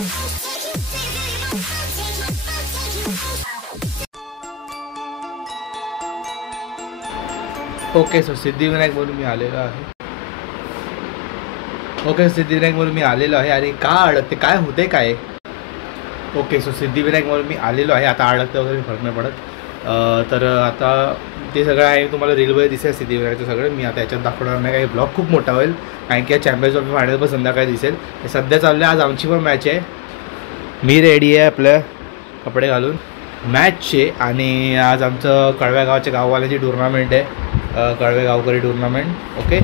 Okay so सिद्धिविनायकवरून मी आलेलो आहे. Okay सिद्धिविनायकवरून मी आलेलो आहे. आणि का अडकते काय होते काय. ओके सो सिद्धिविनायकवरून मी आलेलो आहे. आता अडकतं वगैरे फरक नाही पडत. तर आता ते सगळं आहे तुम्हाला रीलमध्ये दिसेल सिद्धिविनायकचं सगळं. मी आता याच्यात दाखवणार नाही. काही ब्लॉग खूप मोठा होईल कारण की या चॅम्पियन्स ट्रॉफी फायनल पण संध्याकाळी दिसेल. सध्या चाललं आहे. आज आमची पण मॅच आहे. मी रेडी आहे आपल्या कपडे घालून मॅचचे. आणि आज आमचं कळव्या गावाच्या गाववाल्याची टुर्नामेंट आहे. कळवे गावकरी टुर्नामेंट. ओके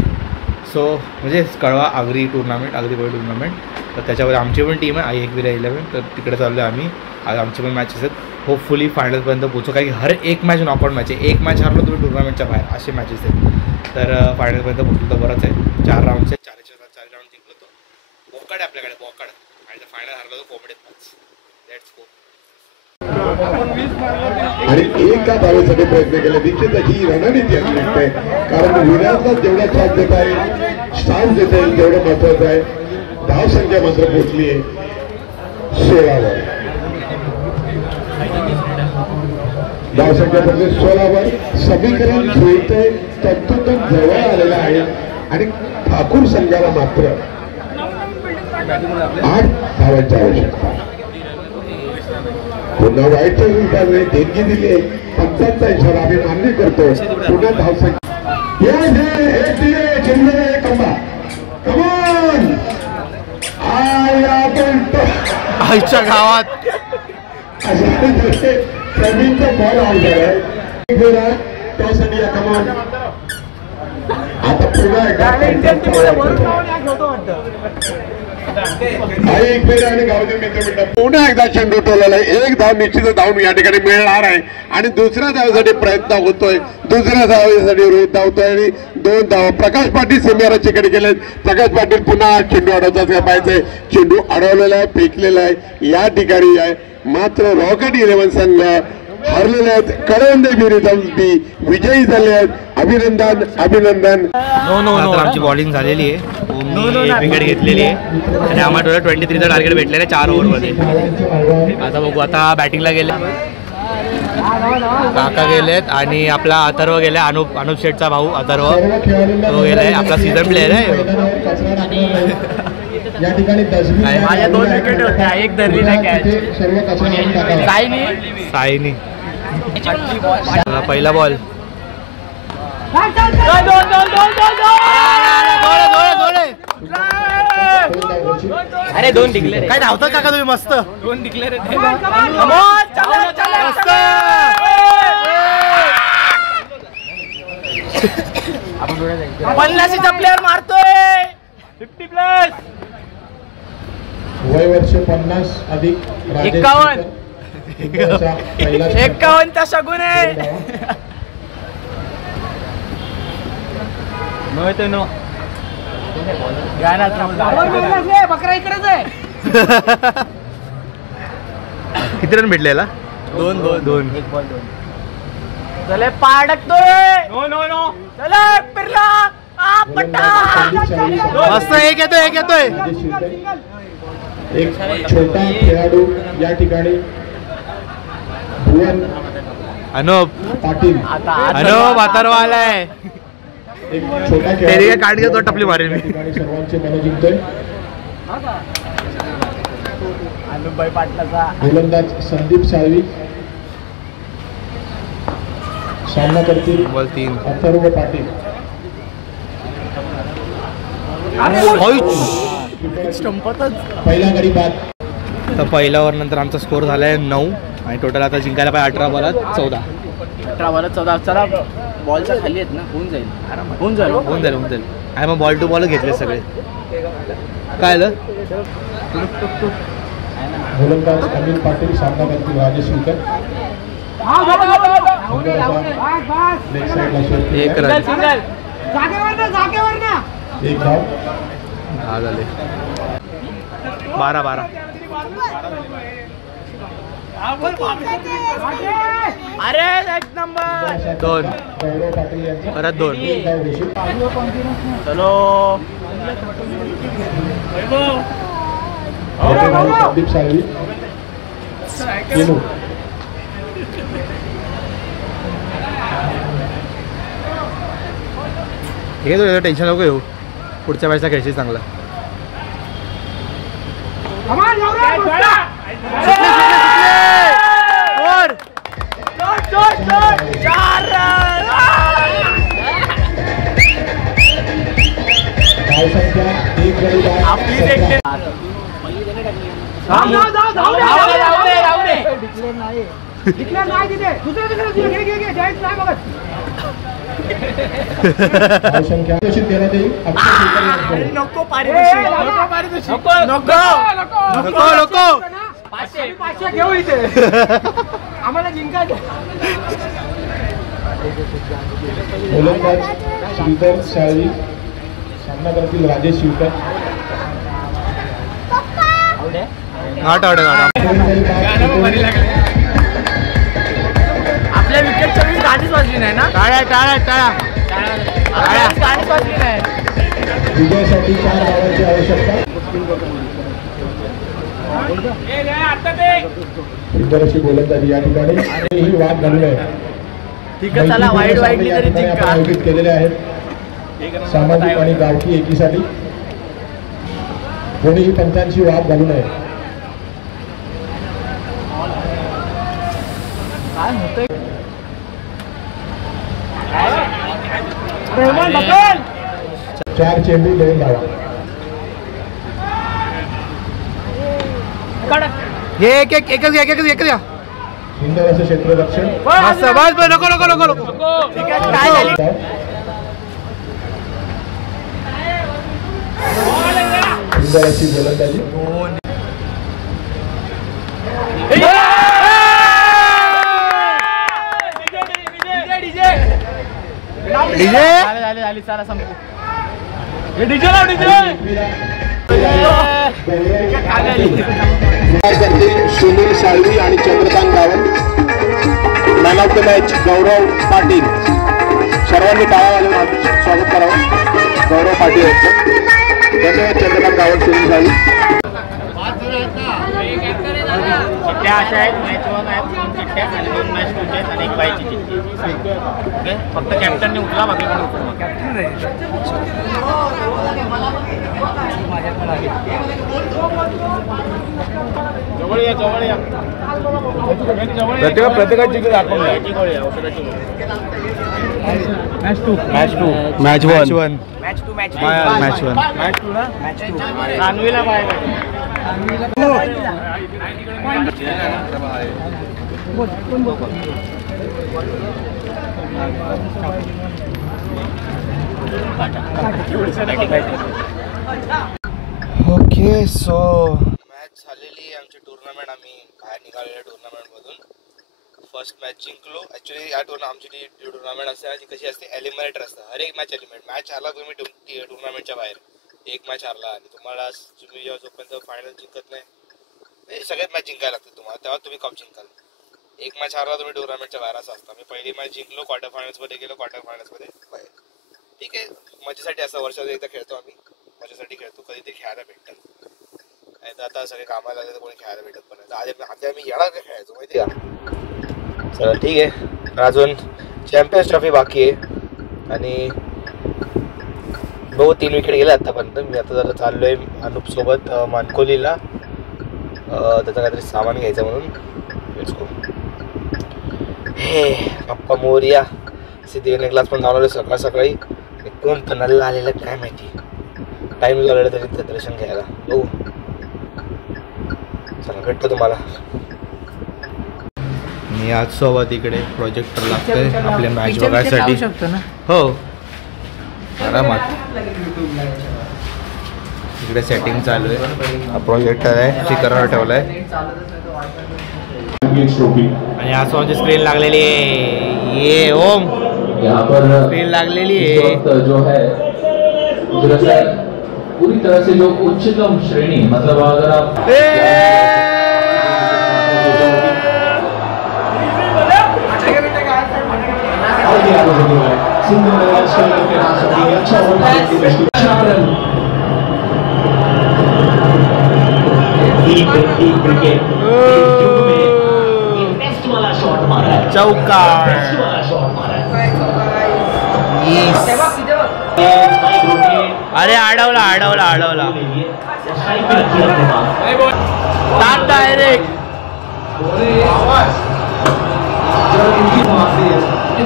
सो म्हणजे कळवा आगरी टुर्नामेंट, आगरीबोळी टुर्नामेंट. तर त्याच्यावर आमची पण टीम आहे I1-11. तर तिकडे चाललो आहे आम्ही. आज आमची पण मॅचेस आहेत. होपफुली फायनलपर्यंत पोचू कारण की हर एक मॅच नॉकआउट मॅच आहे. एक मॅच हरलो तुम्ही टुर्नामेंटच्या बाहेर असे मॅचेस आहेत. तर फायनलपर्यंत पोचलो तर बरंच आहे. 4 राऊंड्स आहेत. 4 राऊंड जिंकलो तो बोकाड आहे आपल्याकडे बोकाड. आणि फायनल हरलो तो कोंबडीत मॅच. Let's go. आणि एका धावेसाठी प्रयत्न केला. निश्चित ही रणनीती असू शकते कारण विराटला जेवढा छाप देत आहे स्टार्ट देता येईल तेवढं महत्वाचं आहे. धाव संख्या मात्र पोहोचली आहे 16वर. धाव संख्या पोहोचली 16वर. समीकरण जुळतंय तंतोतंत जवळ आलेला आहे. आणि ठाकूर संघाला मात्र 8 धावांची आवश्यकता. पुन्हा वाईटच्या विरुद्धाने देणगी दिली आहे. 5चा इशारा आम्ही मान्य करतो. पुन्हा धावसंख्या आईच्या गावात प्रवीणचा बॉल आउट आहे. त्यासाठी कमान आता पुन्हा एकदा पुन्हा एकदा चेंडू टोलला. एक धाव निश्चित धावून या ठिकाणी मिळणार आहे. आणि दुसऱ्या धावेसाठी प्रयत्न होतोय. दुसऱ्या धावेसाठी रोहित धावतोय. आणि 2 धावा प्रकाश पाटील सेमीराजच्याकडे गेलेत. प्रकाश पाटील पुन्हा चेंडू अडवतात का पाहिजे. चेंडू अडवलेला आहे, फेकलेला आहे या ठिकाणी आहे. मात्र रॉकेट 11 संघ हरलेले आहेत. कळवंदे विरुद्ध विजयी झाले आहेत. अभिनंदन अभिनंदन. आमची बॉलिंग झालेली आहे. एक विकेट घेतलेली आहे. आणि आम्हाला 23चं टार्गेट भेटलेलं आहे 4 ओव्हरमध्ये. आता बघू. आता बॅटिंगला गेले काका गेलेत. आणि आपला अथर्व गेला. अनुप शेठचा भाऊ अथर्व तो गेलाय. आपला सीझन प्लेअर आहे. माझ्या 2 विकेट होत्या. एक धरलेला कॅच साईनी. पहिला बॉल. अरे 2 डिक्लेअर. काय धावतात काका तुम्ही मस्त. 2 डिक्लेअर. 50चा प्लेअर मारतोय. 50+ वय वर्ष 50 अधिक 51. 51चा शगुन आहे. नो बकरा इकडेच आहे. किती रन भेटलेला. 2 चले पाडकतोय. नो चला पिरला. मस्त. एक येतोय. एक छोटा खेळाडू या ठिकाणी भुवन अनुप पाटील. अनुप अथर्व आलाय. एक छोटा खेळाडू काढ घेतो टपली मारेल मी. सर्वांचे मन जिंकतोय. अनुपभाई पाटलाचा गोलंदाज संदीप साळवी. सामना करतील बॉल 3 अथर्व पाटील. पहिला गडी बाद. तर पहिल्या ओव्हर नंतर आमचा स्कोर झालाय 9. आणि टोटल आता जिंकायला पाहिजे 18 बॉलात 14. 18 बॉलात 14. चला बॉलच्या खाली आहेत ना. होऊन जाईल. होऊन जाईल. आणि मग बॉल टू बॉल घेतले सगळे. काय आलं. गोलंदाज अनिल पाटील. सामना करतील राजेश विकर. एक रन. एक धाव. 10 झाले. 12. अरे 1 नंबर. 2 परत 2. चलो संदीप साळवी हे तो टेन्शन नको येऊ, पुढच्या मॅचला खेळशील चांगला. आम्हाला जिंकायचं. गोलंदाज श्रीधर साळवी, सामना करतील राजेश शिवकर. आपल्या विकेटच्या वेळी गाडीच वाजली नाही ना. टाळ्या टाळ्या टाळ्या गाडीच वाजली नाही. विजयासाठी 4 धावांची आवश्यकता. श्रीधरची गोलंदाजी या ठिकाणी आणि ही वाद घालून आहे. ठीक आहे, चला वाईट वाईटली तरी जिंका. आयोजित केलेले आहेत सामाजिक आणि गावठी एकीसाठी. कोणीही पंचांची वाद घालू नये. काय होतंय? 4 चेंडू 2 धावा. हे एकच घ्या. सुंदर असं क्षेत्ररक्षण. बस नको नको नको नको. काय झाली? सुंदर अशी गोलंदाजी. झाली चला संपू. सुनील साळवी आणि चंद्रकांत गावत. मॅन ऑफ द मॅच गौरव पाटील. सर्वांनी टाळ्या वाजवून स्वागत करावं गौरव पाटील यांचं. धन्यवाद चंद्रकांत गावत, सुनील साळवी. चिठ्ठ्या अशा आहेत, मॅच 1 आहेत 2 चिठ्ठ्या आणि 2 मॅच 2 आहेत आणि 1 बाईची चिठ्ठी. ओके, फक्त कॅप्टनने उचला, बाकी कोणी उचलू नका. जवळ या प्रत्येकाची दाखवून औषधाची मॅच 1 सानवीला बाहेर ओके. सो मॅच झालेली आमची टुर्नामेंट. आम्ही बाहेर निघालेल्या टुर्नामेंटमधून फर्स्ट मॅच जिंकलो. ॲक्च्युली या आमची टुर्नामेंट असते जी कशी असते, एलिमिनेटर असतं. हर एक मॅच हारला तुम्ही टुर्नामेंटच्या बाहेर. एक मॅच हारला आणि तुम्हाला तुम्ही जेव्हा जोपर्यंत फायनल जिंकत नाही, सगळ्यात मॅच जिंकायला लागते तुम्हाला, तेव्हा तुम्ही कप जिंकाल. एक मॅच हारला तुम्ही टुर्नामेंटच्या बाहेर असं असतं. मी पहिली मॅच जिंकलो, क्वार्टर फायनल्समध्ये गेलो, क्वार्टर फायनल्समध्ये बाहेर. ठीक आहे, मजेसाठी असं वर्षात एकदा खेळतो आम्ही, मजेसाठी खेळतो. कधी ते खेळायला भेटतात. आणि आता सगळे कामाला लागले तर कोणी खेळायला भेटत पण नाही. आधी आम्ही येणार का खेळायचो माहिती का. चला ठीक आहे, अजून चॅम्पियन्स ट्रॉफी बाकी आहे आणि बघू 3 विकेट गेले आतापर्यंत. मी आता जरा चाललो आहे अनुप सोबत मानकोलीला, त्याचं काहीतरी सामान घ्यायचं म्हणून. हे पप्पा मोरिया सिद्धिविनायक क्लास पण जाऊन सकाळ सकाळी. कोण पन्हाळला आलेलं काय माहिती, टाईम झालेला तरी दर्शन घ्यायला. बघू, चला भेटतो तुम्हाला. मी आज सोबत इकडे प्रोजेक्टर लागतोय आपल्या मॅच बघायसाठी. हो आरामात. इकडे सेटिंग चालू आहे. हा प्रोजेक्टर आहे, स्पीकरवर ठेवला आहे आणि आज माझी स्क्रीन लागलेली आहे. ये ओम, यहाँ पर स्क्रीन लागलेली आहे. जो है मुझे लगता है पूरी तरह से जो उच्चतम श्रेणी, मतलब अगर आप ही क्रिकेट युग में टेस्ट वाला शॉट मारा है, चौका, टेस्ट वाला शॉट मारा है। अरे अडवला डायरेक्ट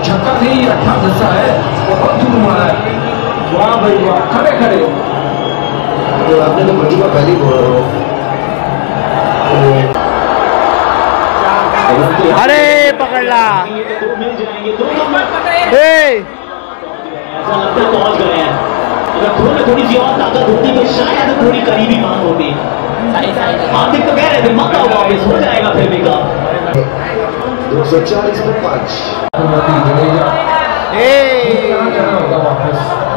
छक्का नहीं अच्छा जैसा है, बहुत दूर मारा है। वाह भाई वाह, खड़े तो आपने तो बड़ी बार पहली बोल रहा अरे पकड़ला पहुंच गए हैं। अगर थोड़ी सी और ताकत होती तो शायद थोड़ी करीबी मांग होती। हार्दिक तो कह रहे थे मत आओ वापस, हो जाएगा फिर भी काम। 240 में 5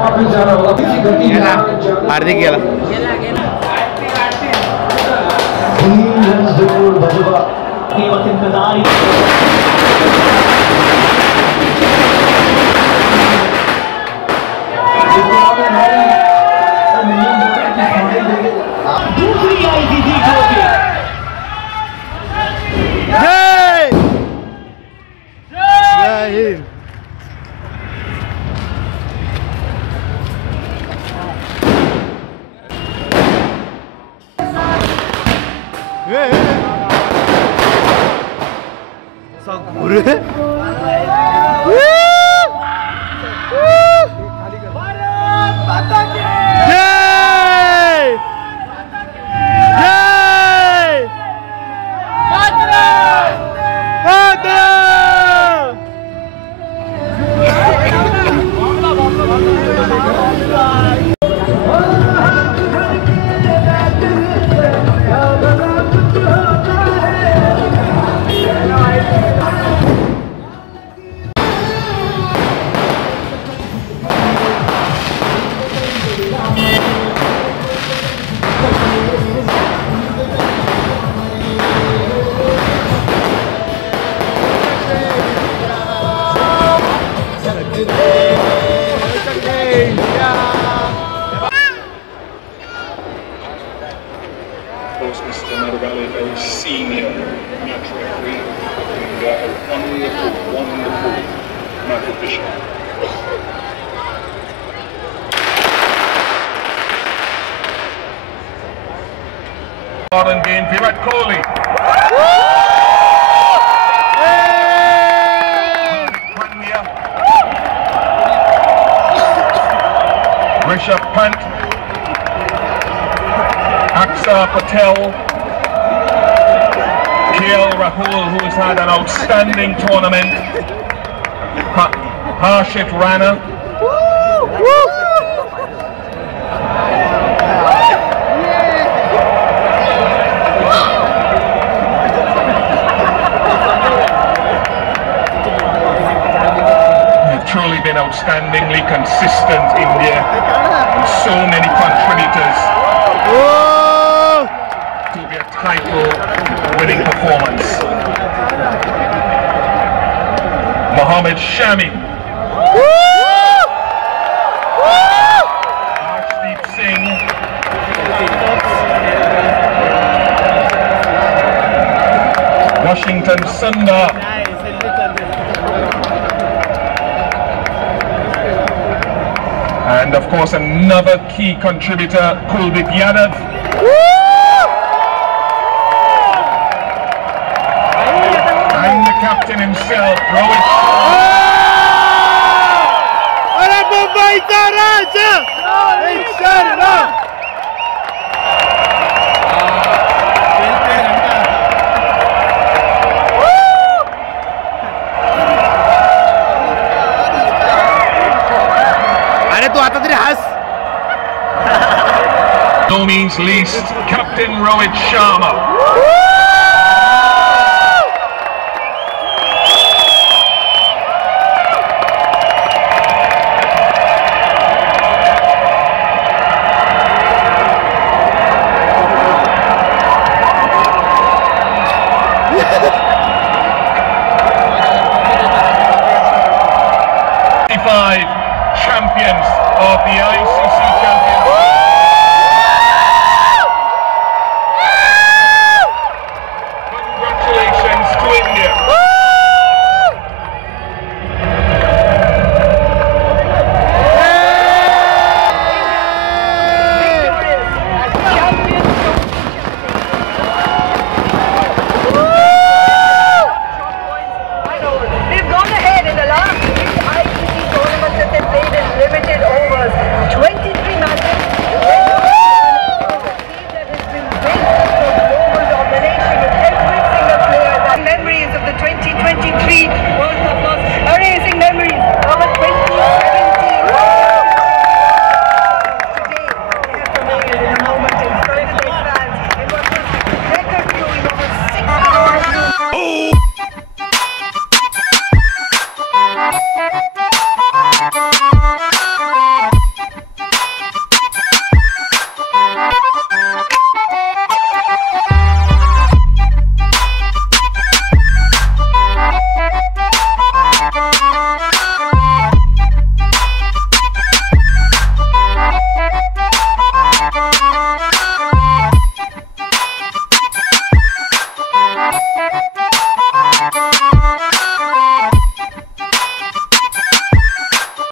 वापस जाना होगा, किसी गति हार्दिक गेला बस इंतजार ही दूसरी ICC ट्रॉफी। जय हिंद। Mr. Marugale, a senior match referee, and a wonderful match official. Modern game, Virat Kohli. Pandya. Rishabh Pant. Akshar Patel, KL Rahul, who has had an outstanding tournament, Harshit Rana, they've truly been outstandingly consistent, India, so many contributors to their title-winning performance. Mohammad Shami, Arshdeep Singh, Washington Sundar, and of course another key contributor, Kuldeep Yadav. And the captain himself, Rohit अरे तू आता तरी हस. no means least, Captain Rohit Sharma. Champions of the ICC Champions.